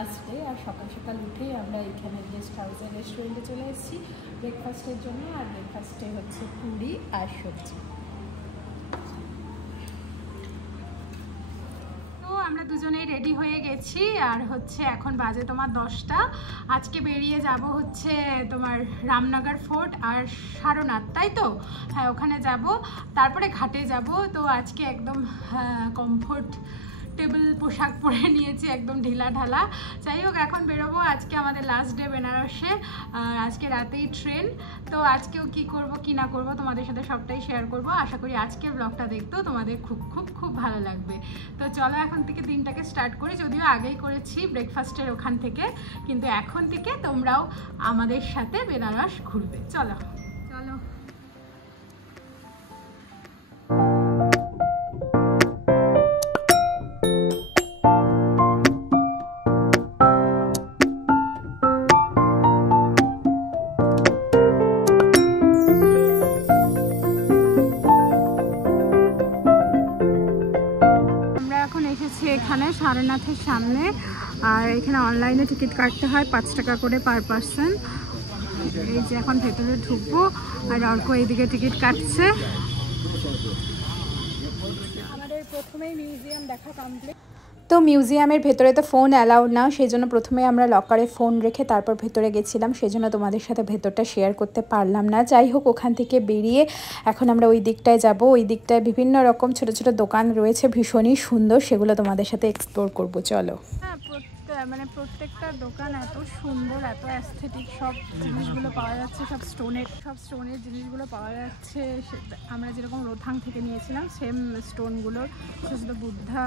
Last day. আর সকাল সকাল উঠেই আমরা এখানে গেস্ট হাউসের রেস্টুরেন্টে চলে এসেছি ব্রেকফাস্টের জন্য। আর ব্রেকফাস্টে হচ্ছে পুরি আর সবজি। আমরা দুজনেই রেডি হয়ে গেছি আর হচ্ছে এখন বাজে তোমার 10টা। আজকে বেরিয়ে যাব হচ্ছে তোমার রামনগর ফোর্ট আর সারনাথ, তাই তো? হ্যাঁ, ওখানে যাব, তারপরে ঘাটে যাব। তো আজকে একদম কমফোর্টেবল পোশাক পরে নিয়েছি, একদম ঢিলা ঢালা। যাই হোক, এখন বেরোবো। আজকে আমাদের লাস্ট ডে বেনারসে, আজকে রাতেই ট্রেন। তো আজকেও কি করব কি না করব তোমাদের সাথে সবটাই শেয়ার করব। আশা করি আজকের ব্লগটা দেখতেও তোমাদের খুব খুব খুব ভালো লাগবে। তো চলো এখন থেকে দিনটাকে স্টার্ট করি। যদিও আগেই করেছি ব্রেকফাস্টের ওখান থেকে, কিন্তু এখন থেকে তোমরাও আমাদের সাথে বেনারস ঘুরবে। চলো চলো। এখানে সারনাথের সামনে, আর এখানে অনলাইনে টিকিট কাটতে হয় 5 টাকা করে পার পারসন। এই যে এখন ভেতরে ঢুকবো আর অর্ক এইদিকে টিকিট কাটছে। আমাদের প্রথমেই মিউজিয়াম দেখা কমপ্লিট। তো মিউজিয়ামের ভেতরে তো ফোন অ্যালাউড না, সেই জন্য প্রথমে আমরা লকারে ফোন রেখে তারপর ভেতরে গেছিলাম, সেই জন্য তোমাদের সাথে ভেতরটা শেয়ার করতে পারলাম না। যাই হোক, ওখান থেকে বেরিয়ে এখন আমরা ওই দিকটায় যাব। ওই দিকটায় বিভিন্ন রকম ছোট ছোট দোকান রয়েছে, ভীষণই সুন্দর, সেগুলো তোমাদের সাথে এক্সপ্লোর করব। চলো। হ্যাঁ, মানে প্রত্যেকটা দোকান এত সুন্দর, এত অ্যাস্থেটিক, সব জিনিসগুলো পাওয়া যাচ্ছে, সব স্টোনের জিনিসগুলো পাওয়া যাচ্ছে। আমরা যেরকম রোথাং থেকে নিয়েছিলাম সেম স্টোনগুলোর, ছোটো বুদ্ধা,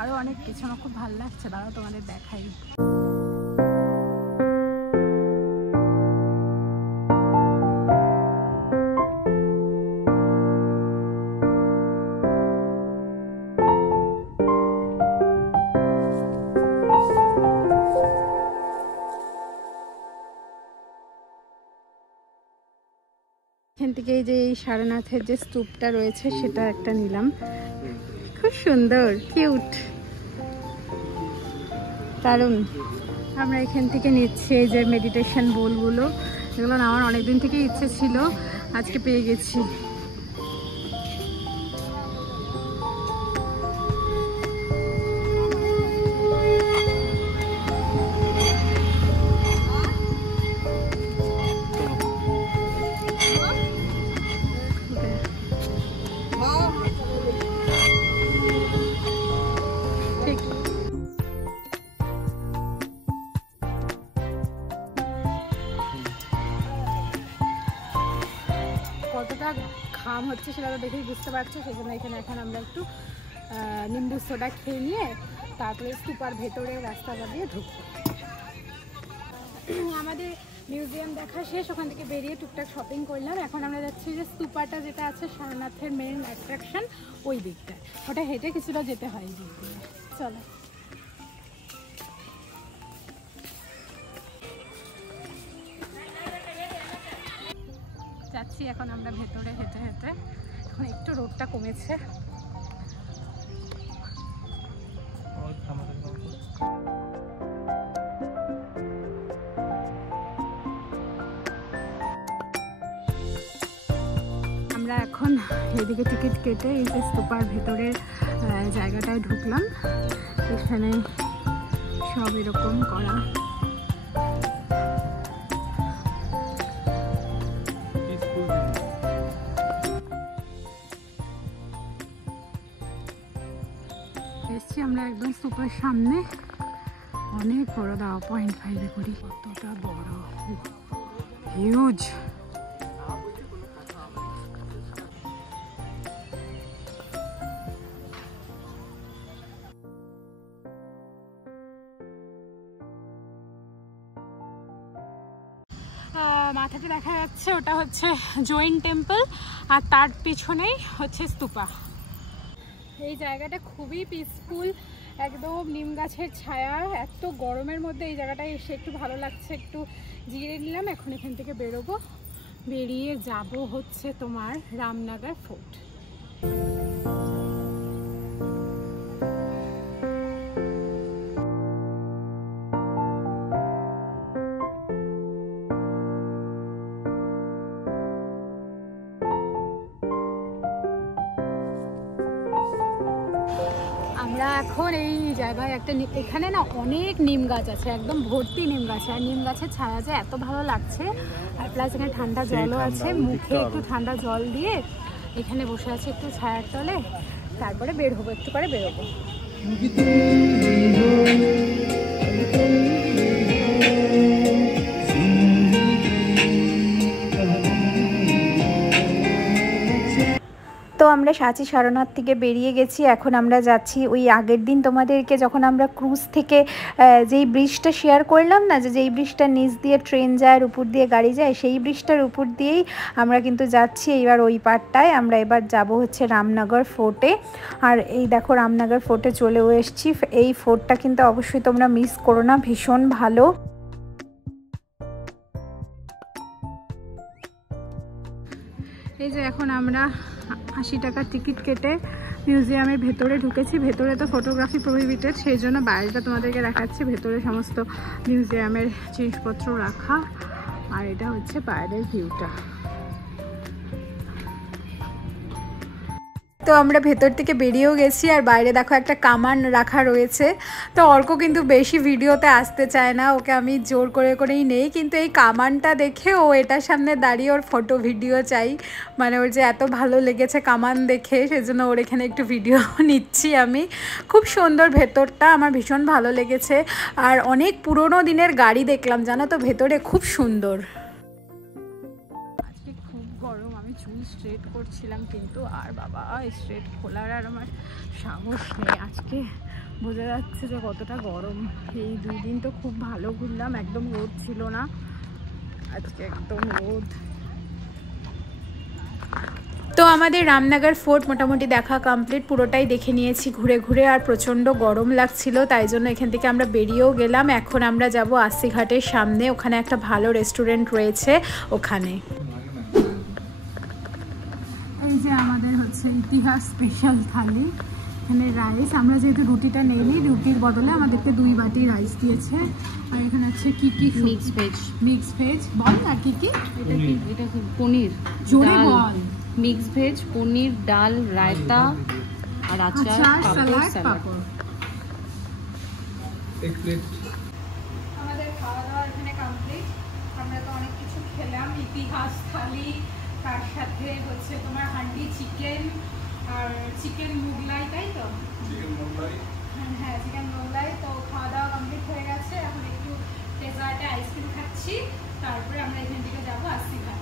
আরও অনেক কিছু। আমার খুব ভালো লাগছে, দাঁড়াও তোমাদের দেখাই। এখান থেকে এই যে এই সারনাথের যে স্তূপটা রয়েছে সেটা একটা নিলাম, খুব সুন্দর, কিউট, দারুণ। আমরা এখান থেকে নিচ্ছি এই যে মেডিটেশন বোলগুলো, এগুলো আমার অনেকদিন থেকে ইচ্ছে ছিল, আজকে পেয়ে গেছি। কতটা ঘাম হচ্ছে সেটা তো দেখেই বুঝতে পারছো, সেই জন্য এখানে এখন আমরা একটু নিম্বু সোডা খেয়ে নিয়ে তারপরে স্তূপার ভেতরে রাস্তাটা দিয়ে ঢুকবো। আমাদের মিউজিয়াম দেখা শেষ, ওখান থেকে বেরিয়ে টুকটাক শপিং করলাম। এখন আমরা যাচ্ছি যে স্তূপাটা যেটা আছে সারনাথের মেন অ্যাট্রাকশন, ওই দিকটা, ওটা হেঁটে কিছুটা যেতে হয় এই দিক দিয়ে। চলো। যাচ্ছি এখন আমরা ভেতরে হেঁটে হেঁটে, এখন একটু রোদটা কমেছে। আমরা এখন এদিকে টিকিট কেটে এই যে স্তূপার ভেতরের জায়গাটায় ঢুকলাম। এখানে সব এরকম করা, এসছি আমরা একদম স্তূপের সামনে। অনেক বড়, দাও 0.5 করি, কতটা বড়, হিউজ। মাথাতে দেখা যাচ্ছে ওটা হচ্ছে জৈন টেম্পল, আর তার পিছনেই হচ্ছে স্তূপা। এই জায়গাটা খুবই পিসফুল, একদম নিম গাছের ছায়া। এত গরমের মধ্যে এই জায়গাটায় এসে একটু ভালো লাগছে, একটু জিরে নিলাম। এখন এখান থেকে বেরোবো, বেরিয়ে যাব হচ্ছে তোমার রামনগর ফোর্ট। এখন এই জায়গায় একটা এখানে না অনেক নিম গাছ আছে, একদম ভর্তি নিম গাছ, আর নিম গাছের ছায়া যে এত ভালো লাগছে, আর প্লাস এখানে ঠান্ডা জলও আছে, মুখে একটু ঠান্ডা জল দিয়ে এখানে বসে আছে একটু ছায়ার তলে, তারপরে বের হবো, একটু করে বেরোবো। তো আমরা সাঁচি সারনাথ থেকে বেরিয়ে গেছি, এখন আমরা যাচ্ছি ওই আগের দিন তোমাদেরকে যখন আমরা ক্রুজ থেকে যেই ব্রিজটা শেয়ার করলাম না, যে যেই ব্রিজটার নিচ দিয়ে ট্রেন যায় আর উপর দিয়ে গাড়ি যায়, সেই ব্রিজটার উপর দিয়েই আমরা কিন্তু যাচ্ছি এইবার ওই পারটায়। আমরা এবার যাব হচ্ছে রামনগর ফোর্টে, আর এই দেখো রামনগর ফোর্টে চলেও এসেছি। এই ফোর্টটা কিন্তু অবশ্যই তোমরা মিস করো না, ভীষণ ভালো। এই যে এখন আমরা 80 টাকার টিকিট কেটে মিউজিয়ামের ভেতরে ঢুকেছি। ভেতরে তো ফটোগ্রাফি প্রহিবিটেড, সেই জন্য বাইরেটা তোমাদেরকে দেখাচ্ছি। ভেতরে সমস্ত মিউজিয়ামের জিনিসপত্র রাখা, আর এটা হচ্ছে বাইরের ভিউটা। তো আমরা ভেতর থেকে বেরিয়েও গেছি, আর বাইরে দেখো একটা কামান রাখা রয়েছে। তো অর্ক কিন্তু বেশি ভিডিওতে আসতে চায় না, ওকে আমি জোর করে করেই নেই, কিন্তু এই কামানটা দেখে ও এটার সামনে দাঁড়িয়ে ওর ফটো ভিডিও চাই, মানে ওর যে এত ভালো লেগেছে কামান দেখে, সেজন্য ওর এখানে একটু ভিডিও নিচ্ছি আমি। খুব সুন্দর ভেতরটা, আমার ভীষণ ভালো লেগেছে, আর অনেক পুরনো দিনের গাড়ি দেখলাম জানো তো ভেতরে, খুব সুন্দর। গরম, আমি চুল স্ট্রেট করছিলাম কিন্তু, আর বাবা স্ট্রেট খোলার আর আমার সাহস নেই। আজকে বোঝা যাচ্ছে যে কতটা গরম। এই 2 দিন তো খুব ভালো ঘুরলাম, একদম রোদ ছিল না, আজকে একদম রোদ। তো আমাদের রামনগর ফোর্ট মোটামুটি দেখা কমপ্লিট, পুরোটাই দেখে নিয়েছি ঘুরে ঘুরে, আর প্রচণ্ড গরম লাগছিল, তাই জন্য এখান থেকে আমরা বেরিয়েও গেলাম। এখন আমরা যাব আশিঘাটের সামনে, ওখানে একটা ভালো রেস্টুরেন্ট রয়েছে ওখানে। এই যে আমাদের হচ্ছে ইতিহাস স্পেশাল থালি, এখানে রাইস, আমরা যেহেতু রুটিটা নেইনি, রুটির বদলে আমাদেরকে 2 বাটি রাইস দিয়েছে, আর এখানে আছে কি কি মিক্স ভেজ বল, আর কি কি এটা কি পনির, জোরে বল, মিক্স ভেজ, পনির, ডাল, রায়তা আর আচার, সালাদ, পাপড়। এক প্লেট। আমাদের খাওয়া দাওয়া এখানে কমপ্লিট, আমরা তো অনেক কিছু খেলাম। ইতিহাস থালি, তার সাথে হচ্ছে তোমার হান্ডি চিকেন আর চিকেন মোগলাই, তাই তো? চিকেন মোগলাই, হ্যাঁ চিকেন মোগলাই। তো খাওয়া দাওয়া কমপ্লিট হয়ে গেছে, এখন একটু ডেজার্টে আইসক্রিম খাচ্ছি, তারপরে আমরা এখান থেকে যাবো আশিঘাট।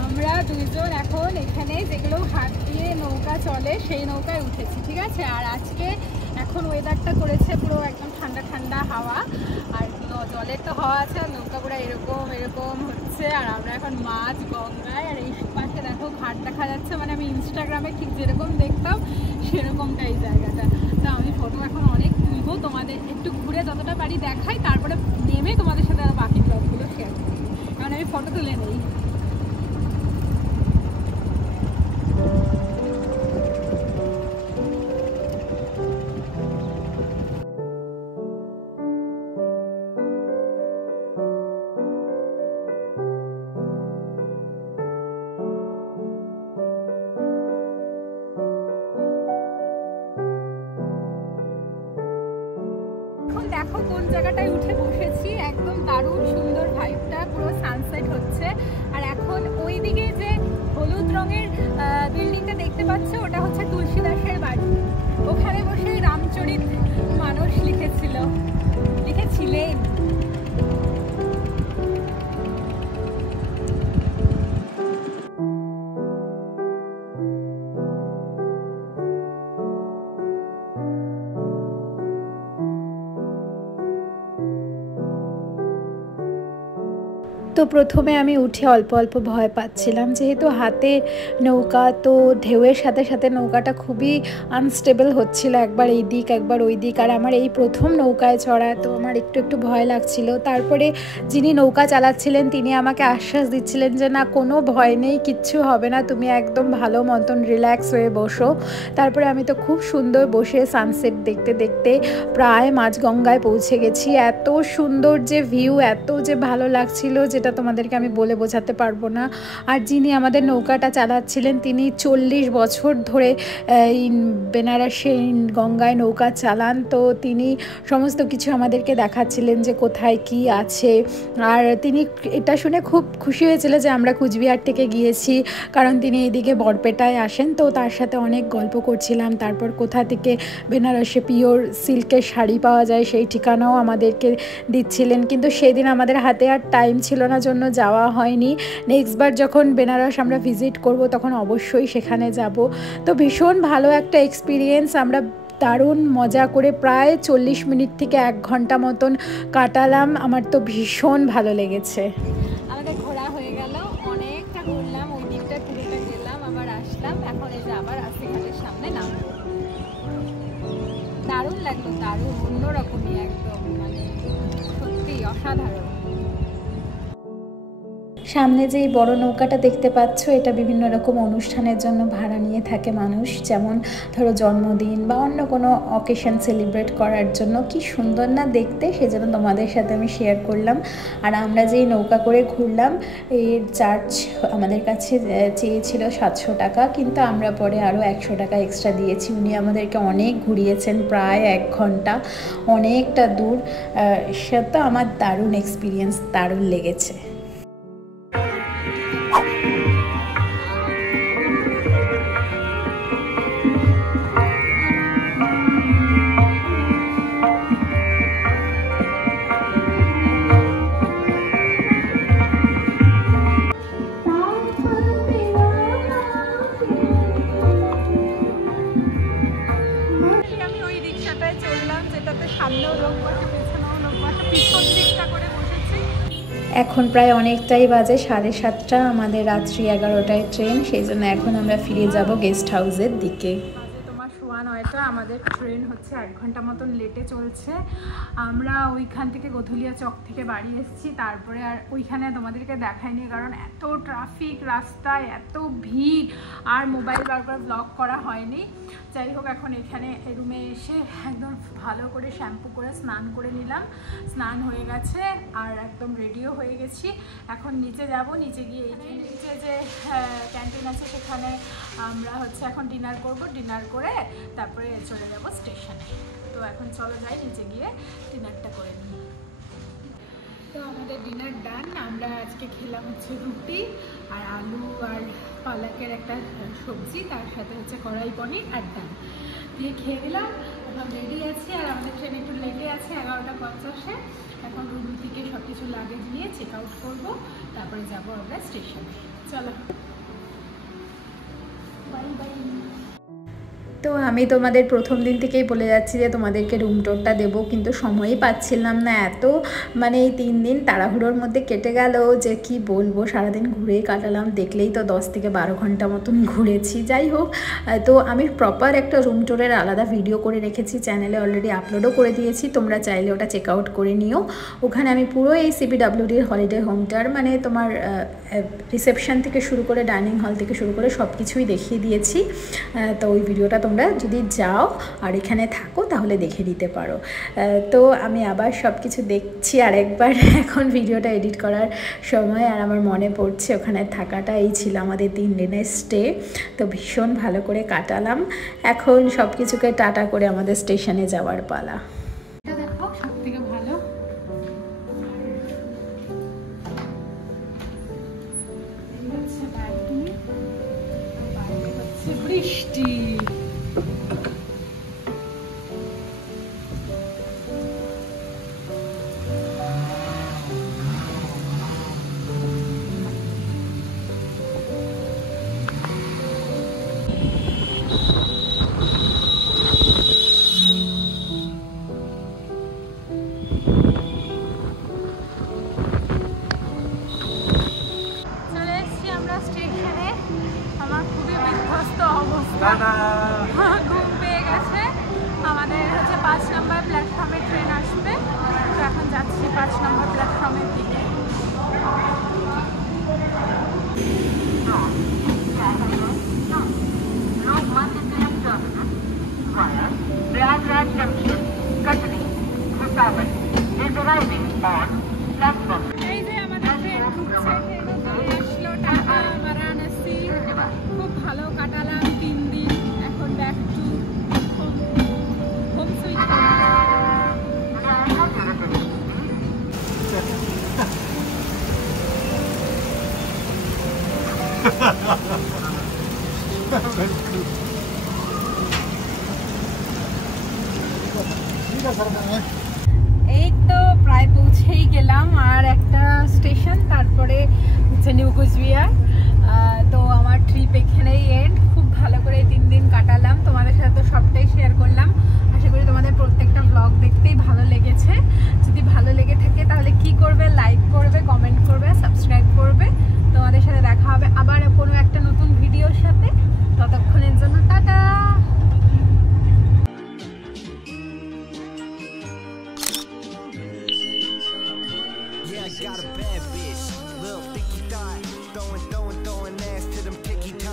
আমরা 2 জন এখন এখানে যেগুলো ঘাট দিয়ে নৌকা চলে সেই নৌকায় উঠেছি, ঠিক আছে। আর আজকে এখন ওয়েদারটা করেছে পুরো একদম ঠান্ডা ঠান্ডা হাওয়া, আর জলের তো হাওয়া আছে, আর নৌকা পুরো এরকম এরকম হচ্ছে, আর আমরা এখন মাঝ গঙ্গায়, আর এই পাশে দেখো ঘাট দেখা যাচ্ছে, মানে আমি ইনস্টাগ্রামে ঠিক যেরকম দেখতাম সেরকমটা এই জায়গাটা। তো আমি ফটো এখন অনেক তুলবো, তোমাদের একটু ঘুরে যতটা পারি দেখাই, তারপরে নেমে তোমাদের সাথে আরো বাকি ব্লগগুলো শেয়ার করবো, কারণ আমি ফটো তুলে নেই। দেখো কোন জায়গাটায় উঠে বসেছি, একদম দারুণ সুন্দর ভাইবটা, পুরো সানসেট হচ্ছে। আর এখন ওইদিকে যে হলুদ রঙের বিল্ডিংটা দেখতে পাচ্ছ, ওটা হচ্ছে তুলসীদাসের বাড়ি, ওখানে বসে রামচরিত মানস লিখেছিলেন। তো প্রথমে আমি উঠে অল্প অল্প ভয় পাচ্ছিলাম, যেহেতু হাতে নৌকা, তো ঢেউয়ের সাথে সাথে নৌকাটা খুবই আনস্টেবল হচ্ছিল, একবার এই দিক একবার ওই দিক, আর আমার এই প্রথম নৌকায় চড়া, তো আমার একটু একটু ভয় লাগছিল। তারপরে যিনি নৌকা চালাচ্ছিলেন তিনি আমাকে আশ্বাস দিচ্ছিলেন যে না, কোনো ভয় নেই, কিচ্ছু হবে না, তুমি একদম ভালো মতন রিল্যাক্স হয়ে বসো। তারপরে আমি তো খুব সুন্দর বসে সানসেট দেখতে দেখতে প্রায় মাঝগঙ্গায় পৌঁছে গেছি। এত সুন্দর যে ভিউ, এত যে ভালো লাগছিল, যেটা সেটা তোমাদেরকে আমি বলে বোঝাতে পারবো না। আর যিনি আমাদের নৌকাটা চালাচ্ছিলেন তিনি 40 বছর ধরে এই বেনারসে গঙ্গায় নৌকা চালান। তো তিনি সমস্ত কিছু আমাদেরকে দেখাচ্ছিলেন যে কোথায় কি আছে। আর তিনি এটা শুনে খুব খুশি হয়েছিল যে আমরা কুচবিহার থেকে গিয়েছি, কারণ তিনি এদিকে বরপেটায় আসেন। তো তার সাথে অনেক গল্প করছিলাম। তারপর কোথা থেকে বেনারসে পিওর সিল্কের শাড়ি পাওয়া যায় সেই ঠিকানাও আমাদেরকে দিচ্ছিলেন। কিন্তু সেদিন আমাদের হাতে আর টাইম ছিল না, জন্য যাওয়া হয়নি। নেক্সটবার যখন বেনারস আমরা ভিজিট করব তখন অবশ্যই সেখানে যাব। তো ভীষণ ভালো একটা এক্সপিরিয়েন্স, আমরা দারুণ মজা করে প্রায় 40 মিনিট থেকে 1 ঘন্টা মতন কাটালাম। আমার তো ভীষণ ভালো লেগেছে। আমাদের ঘোরা হয়ে গেল, অনেকটা ঘুরলাম, ওই দিকটা পুরোটা গেলাম, আবার আসলাম। এখন এই যে আবার আস্তিঘাটের সামনে নামবো। দারুণ লাগলো, দারুণ অন্যরকমই একদম, মানে সত্যি অসাধারণ। সামনে যে এই বড় নৌকাটা দেখতে পাচ্ছ, এটা বিভিন্ন রকম অনুষ্ঠানের জন্য ভাড়া নিয়ে থাকে মানুষ, যেমন ধরো জন্মদিন বা অন্য কোনো অকেশন সেলিব্রেট করার জন্য। কি সুন্দর না দেখতে, সেজন্য তোমাদের সাথে আমি শেয়ার করলাম। আর আমরা যেই নৌকা করে ঘুরলাম, এর চার্জ আমাদের কাছে চেয়েছিল 700 টাকা, কিন্তু আমরা পরে আরও 100 টাকা এক্সট্রা দিয়েছি। উনি আমাদেরকে অনেক ঘুরিয়েছেন, প্রায় 1 ঘন্টা, অনেকটা দূর। সেটা আমার দারুণ এক্সপিরিয়েন্স, দারুণ লেগেছে। এখন প্রায় অনেকটাই বাজে, 7:30, আমাদের রাত্রি 11টায় ট্রেন, সেই জন্য এখন আমরা ফিরে যাব গেস্ট হাউসের দিকে। তোমার 9:15 আমাদের ট্রেন হচ্ছে 1 ঘন্টা মতন লেটে চলছে। আমরা ওইখান থেকে গধুলিয়া চক থেকে বাড়ি এসেছি, তারপরে আর ওইখানে তোমাদেরকে দেখাইনি, কারণ এত ট্রাফিক রাস্তায়, এত ভিড়, আর মোবাইল বারবার ব্লগ করা হয়নি। যাই হোক, এখন এখানে রুমে এসে একদম ভালো করে শ্যাম্পু করে স্নান করে নিলাম, স্নান হয়ে গেছে আর একদম রেডিও হয়ে গেছি। এখন নিচে যাব, নিচে গিয়ে এই নিচে যে ক্যান্টিন আছে সেখানে আমরা হচ্ছে এখন ডিনার করব, ডিনার করে তারপরে চলে যাব স্টেশনে। তো এখন চলো যাই, নিচে গিয়ে ডিনারটা করে নিই। তো আমাদের ডিনার ডান। আমরা আজকে খেলাম হচ্ছে রুটি আর আলু আর পালকের একটা সবজি, তার সাথে হচ্ছে কড়াই পনির আর ডাল দিয়ে খেয়ে গেলাম। এখন রেডি আছি, আর আমাদের ট্রেন একটু লেটে আছে 11:50-এ। এখন রুম থেকে সব কিছু লাগেজ নিয়ে চেক আউট করবো, তারপরে যাব আমরা স্টেশনে। চলো, বাই বাই। তো আমি তোমাদের প্রথম দিন থেকেই বলে যাচ্ছি যে তোমাদেরকে রুম টুরটা দেবো, কিন্তু সময়ই পাচ্ছিলাম না। এত মানে এই 3 দিন তাড়াহুড়োর মধ্যে কেটে গেল যে কি বলবো, সারাদিন ঘুরেই কাটালাম। দেখলেই তো 10 থেকে 12 ঘন্টা মতন ঘুরেছি। যাই হোক, তো আমি প্রপার একটা রুম টুরের আলাদা ভিডিও করে রেখেছি, চ্যানেলে অলরেডি আপলোডও করে দিয়েছি, তোমরা চাইলে ওটা চেক আউট করে নিও। ওখানে আমি পুরো এই CPWDর হলিডে হোমটার, মানে তোমার রিসেপশন থেকে শুরু করে ডাইনিং হল থেকে শুরু করে সব কিছুই দেখিয়ে দিয়েছি। তো ওই ভিডিওটা তোমরা যদি যাও আর এখানে থাকো তাহলে দেখে নিতে পারো। তো আমি আবার সব কিছু দেখছি আরেকবার এখন ভিডিওটা এডিট করার সময়, আর আমার মনে পড়ছে ওখানে থাকাটা। এই ছিল আমাদের 3 দিনের স্টে, তো ভীষণ ভালো করে কাটালাম। এখন সব কিছুকে টাটা করে আমাদের স্টেশনে যাওয়ার পালা। দেখো সব থেকে ভালো বৃষ্টি। ঘুম পেয়ে গেছে। আমাদের হচ্ছে 5 নম্বর প্ল্যাটফর্মে ট্রেন আসবে, তো এখন যাচ্ছি 5 নম্বর প্ল্যাটফর্মের দিকে। এই যে আমাদের train got a bad bitch.